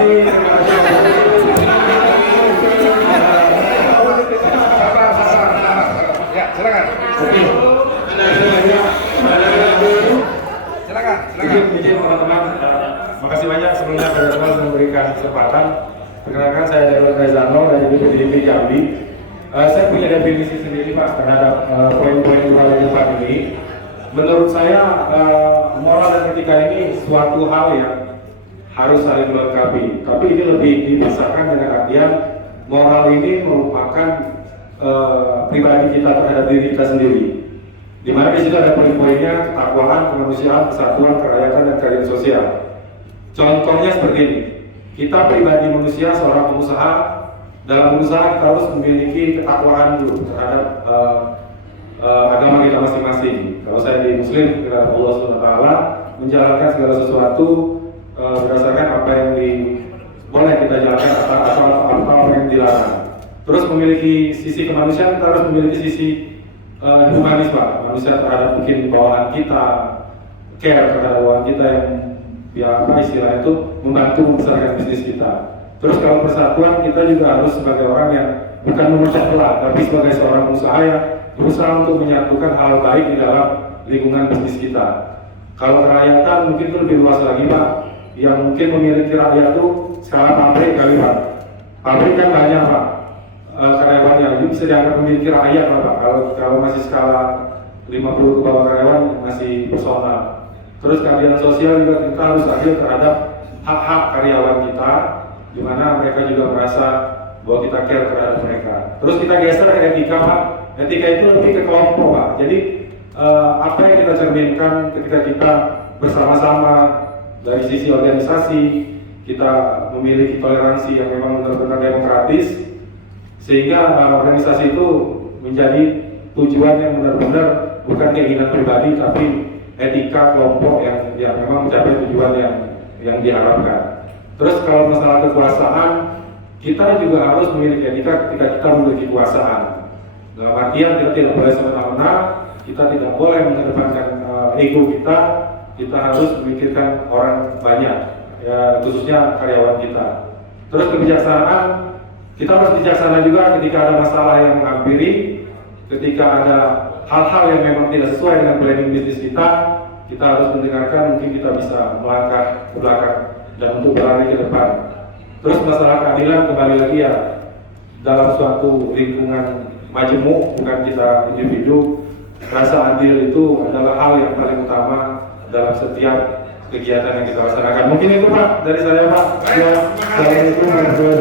kasih. Ya, silakan. Oke. Silakan. Izin teman-teman, makasih banyak sebelumnya pada teman memberikan kesempatan. Perkenalkan saya Darul Rezano dari BPDB Jambi. Saya punya definisi sendiri Pak terhadap poin-poin hal yang depan ini. Menurut saya moral dan etika ini suatu hal yang harus saling melengkapi. Tapi ini lebih dipisahkan dengan artian moral ini merupakan pribadi kita terhadap diri kita sendiri. Di mana di situ ada poin-poinnya ketakwaan, kemanusiaan, persatuan, kerakyatan, dan keadilan sosial. Contohnya seperti ini. Kita pribadi manusia, seorang pengusaha, dalam berusaha kita harus memiliki ketakwaan dulu terhadap agama kita masing-masing. Kalau saya di Muslim, kepada Allah SWT menjalankan segala sesuatu berdasarkan apa yang boleh kita jalankan atau apa yang dilarang. Terus memiliki sisi kemanusiaan, kita harus memiliki sisi humanis Pak. Manusia terhadap mungkin bawahan kita, care terhadap bawahan kita yang ya apa istilahnya itu membantu membesarkan bisnis kita. Terus kalau persatuan, kita juga harus sebagai orang yang bukan memecah belah, tapi sebagai seorang pengusaha yang berusaha untuk menyatukan hal baik di dalam lingkungan bisnis kita. Kalau kerakyatan mungkin itu lebih luas lagi Pak, yang mungkin memiliki rakyat itu skala pabrik kali Pak. Pabrik kan banyak Pak, karyawannya itu bisa dianggap memiliki rakyat Pak. Kalau masih skala 50 ke bawah karyawan masih personal. Terus keadilan sosial juga kita harus adil terhadap hak-hak karyawan kita, di mana mereka juga merasa bahwa kita care terhadap mereka. Terus kita geser ke etika Pak. Etika itu lebih ke kelompok Pak. Jadi apa yang kita cerminkan ketika kita bersama-sama dari sisi organisasi, kita memiliki toleransi yang memang benar-benar demokratis, sehingga organisasi itu menjadi tujuan yang benar-benar bukan keinginan pribadi, tapi etika kelompok yang memang mencapai tujuan yang diharapkan. Terus kalau masalah kekuasaan, kita juga harus memiliki etika ketika kita memiliki kekuasaan. Dalam artian kita tidak boleh semena-mena, kita tidak boleh mengedepankan ego kita harus memikirkan orang banyak, ya, khususnya karyawan kita. Terus kebijaksanaan, kita harus bijaksana juga ketika ada masalah yang menghampiri, ketika ada hal-hal yang memang tidak sesuai dengan planning bisnis kita harus mendengarkan, mungkin kita bisa melangkah ke belakang dan untuk berlari ke depan. Terus masalah keadilan kembali lagi ya, dalam suatu lingkungan majemuk, bukan kita individu, rasa adil itu adalah hal yang paling utama dalam setiap kegiatan yang kita laksanakan. Mungkin itu Pak dari saya Pak. Ya, assalamualaikum warahmatullahi wabarakatuh.